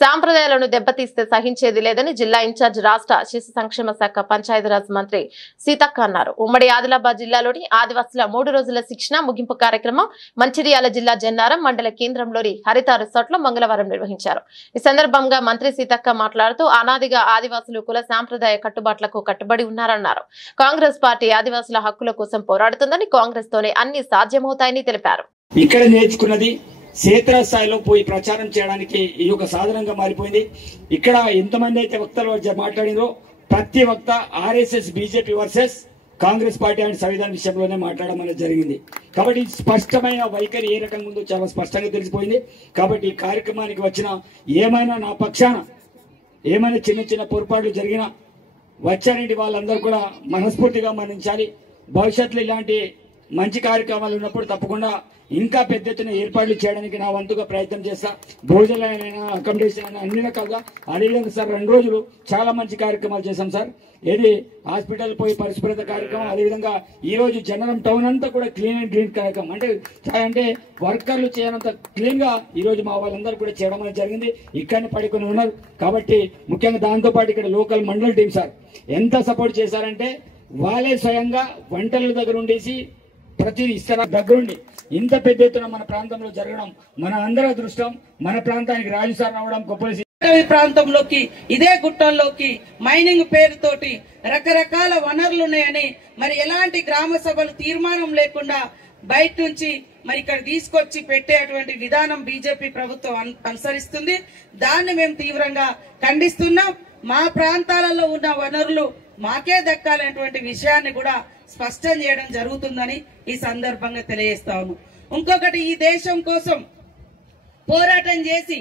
సాంప్రదాయాలను దెబ్బతీస్తే సహించేది లేదని జిల్లా ఇన్ఛార్జ్ రాష్ట్ర శిశు సంక్షేమ శాఖ పంచాయతీరాజ్ మంత్రి సీతక్క అన్నారు. ఉమ్మడి ఆదిలాబాద్ జిల్లాలోని ఆదివాసుల 3 రోజుల శిక్షణ ముగింపు కార్యక్రమం మంచిర్యాల జిల్లా జన్నారం మండల కేంద్రంలోని హరిత రిసార్ట్ లో మంగళవారం నిర్వహించారు. ఈ సందర్భంగా మంత్రి సీతక్క మాట్లాడుతూ అనాదిగా ఆదివాసులు కుల సాంప్రదాయ కట్టుబాట్లకు కట్టుబడి ఉన్నారన్నారు. కాంగ్రెస్ పార్టీ ఆదివాసుల హక్కుల కోసం పోరాడుతుందని, కాంగ్రెస్ తోనే అన్ని సాధ్యమవుతాయని తెలిపారు. ఇక్కడ నేర్చుకున్నది క్షేత్రస్థాయిలో పోయి ప్రచారం చేయడానికి ఇది ఒక సాధనంగా మారిపోయింది. ఇక్కడ ఎంతమంది అయితే వక్తలు మాట్లాడినో ప్రతి వక్త RSS BJP versus Congress party and సంవిధాన విషయంలోనే మాట్లాడడం జరిగింది. కాబట్టి స్పష్టమైన వైఖరి ఏ రకంగా ఉందో చాలా స్పష్టంగా తెలిసిపోయింది. కాబట్టి ఈ కార్యక్రమానికి వచ్చిన ఏమైనా నా పక్షాన ఏమైనా చిన్న చిన్న పొరపాట్లు జరిగినా వచ్చారండి వాళ్ళందరూ కూడా మనస్ఫూర్తిగా మన్నించాలి. భవిష్యత్తులో ఇలాంటి మంచి కార్యక్రమాలు ఉన్నప్పుడు తప్పకుండా ఇంకా పెద్ద ఎత్తున ఏర్పాట్లు చేయడానికి నా వంతుగా ప్రయత్నం చేస్తా. భోజనాలైనా అకామిడేషన్ అయినా అన్ని రకాలుగా. అదేవిధంగా సార్ 2 రోజులు చాలా మంచి కార్యక్రమాలు చేశాం సార్. ఏది హాస్పిటల్ పోయి పరిశుభ్రత కార్యక్రమం, అదేవిధంగా ఈ రోజు జనరం టౌన్ అంతా కూడా క్లీన్ అండ్ గ్రీన్ కార్యక్రమం అంటే వర్కర్లు చేయనంత క్లీన్ గా ఈ రోజు మా వాళ్ళందరూ కూడా చేయడం అనేది జరిగింది. ఇక్కడనే పడుకొని ఉన్నారు. కాబట్టి ముఖ్యంగా దాంతో పాటు ఇక్కడ లోకల్ మండల్ టీం సార్ ఎంత సపోర్ట్ చేశారంటే వాళ్ళే స్వయంగా వంటల దగ్గర ఉండేసి ప్రతిదీ ఇస్తారా దగ్గరుండి ఇంత పెద్ద ఎత్తున మన ప్రాంతంలో జరగడం మన అందరి అదృష్టం. మన ప్రాంతానికి రాజు సార్ రావడం గొప్ప. ప్రాంతంలోకి ఇదే గుట్టల్లోకి మైనింగ్ పేరుతోటి రకరకాల వనరులు ఉన్నాయని మరి ఎలాంటి గ్రామ సభలు తీర్మానం లేకుండా బయట నుంచి మరి ఇక్కడ తీసుకొచ్చి పెట్టేటువంటి విధానం బీజేపీ ప్రభుత్వం అనుసరిస్తుంది. దాన్ని మేము తీవ్రంగా ఖండిస్తున్నాం. మా ప్రాంతాలలో ఉన్న వనరులు మాకే దక్కాలనేటువంటి విషయాన్ని కూడా స్పష్టం చేయడం జరుగుతుందని ఈ సందర్భంగా తెలియజేస్తా ఉన్నాం. ఇంకొకటి, ఈ దేశం కోసం పోరాటం చేసి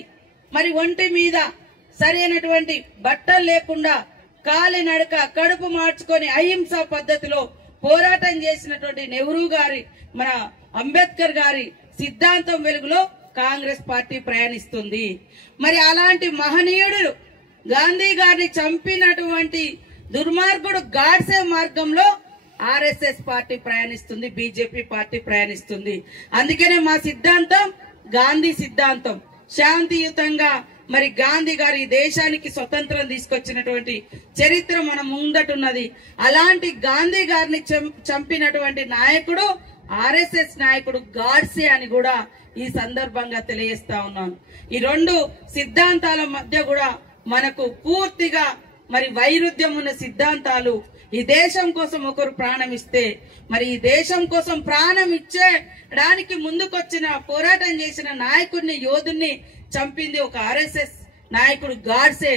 మరి ఒంటి మీద సరైనటువంటి బట్టలు లేకుండా కాలినడక కడుపు మార్చుకొని అహింసా పద్ధతిలో పోరాటం చేసినటువంటి నెహ్రూ గారి, మన అంబేద్కర్ గారి సిద్ధాంతం వెలుగులో కాంగ్రెస్ పార్టీ ప్రయాణిస్తుంది. మరి అలాంటి మహనీయుడు గాంధీ గారిని చంపినటువంటి దుర్మార్గుడు గాడ్సే మార్గంలో ఆర్ఎస్ఎస్ పార్టీ ప్రయాణిస్తుంది, బీజేపీ పార్టీ ప్రయాణిస్తుంది. అందుకనే మా సిద్ధాంతం గాంధీ సిద్ధాంతం. శాంతియుతంగా మరి గాంధీ గారి దేశానికి స్వతంత్రం తీసుకొచ్చినటువంటి చరిత్ర మన ముందటున్నది. అలాంటి గాంధీ గారిని చంపినటువంటి నాయకుడు ఆర్ఎస్ఎస్ నాయకుడు గాడ్సే అని కూడా ఈ సందర్భంగా తెలియజేస్తా ఉన్నాను. ఈ 2 సిద్ధాంతాల మధ్య కూడా మనకు పూర్తిగా మరి వైరుధ్యం ఉన్న సిద్ధాంతాలు. ఈ దేశం కోసం ఒకరు ప్రాణం ఇస్తే మరి ఈ దేశం కోసం ప్రాణం ఇచ్చేయడానికి ముందుకొచ్చిన పోరాటం చేసిన నాయకుడిని, యోధుల్ని చంపింది ఒక ఆర్ఎస్ఎస్ నాయకుడు గాడ్సే.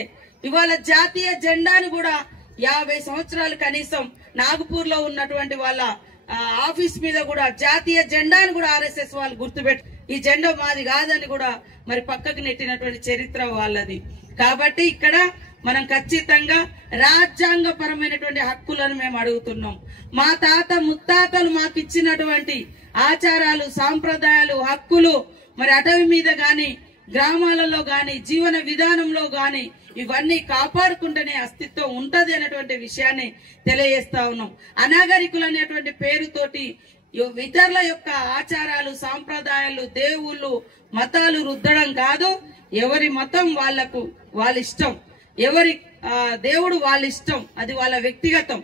ఇవాళ జాతీయ జెండాను కూడా 50 సంవత్సరాలు కనీసం నాగపూర్ లో ఉన్నటువంటి వాళ్ళ ఆఫీస్ మీద కూడా జాతీయ జెండాను కూడా ఆర్ఎస్ఎస్ వాళ్ళు గుర్తుపెట్టి ఈ జెండా మాది కాదని కూడా మరి పక్కకు నెట్టినటువంటి చరిత్ర వాళ్ళది. కాబట్టి ఇక్కడ మనం ఖచ్చితంగా రాజ్యాంగపరమైనటువంటి హక్కులను మేము అడుగుతున్నాం. మా తాత ముత్తాతలు మాకు ఇచ్చినటువంటి ఆచారాలు, సాంప్రదాయాలు, హక్కులు మరి అటవీ మీద గాని, గ్రామాలలో గాని, జీవన విధానంలో గాని ఇవన్నీ కాపాడుకుంటేనే అస్తిత్వం ఉంటది అనేటువంటి విషయాన్ని తెలియజేస్తా ఉన్నాం. అనాగరికులు అనేటువంటి పేరుతోటి ఇతరుల యొక్క ఆచారాలు, సాంప్రదాయాలు, దేవుళ్ళు, మతాలు రుద్దడం కాదు. ఎవరి మతం వాళ్లకు వాళ్ళ ఇష్టం, ఎవరి దేవుడు వాళ్ళ ఇష్టం, అది వాళ్ళ వ్యక్తిగతం.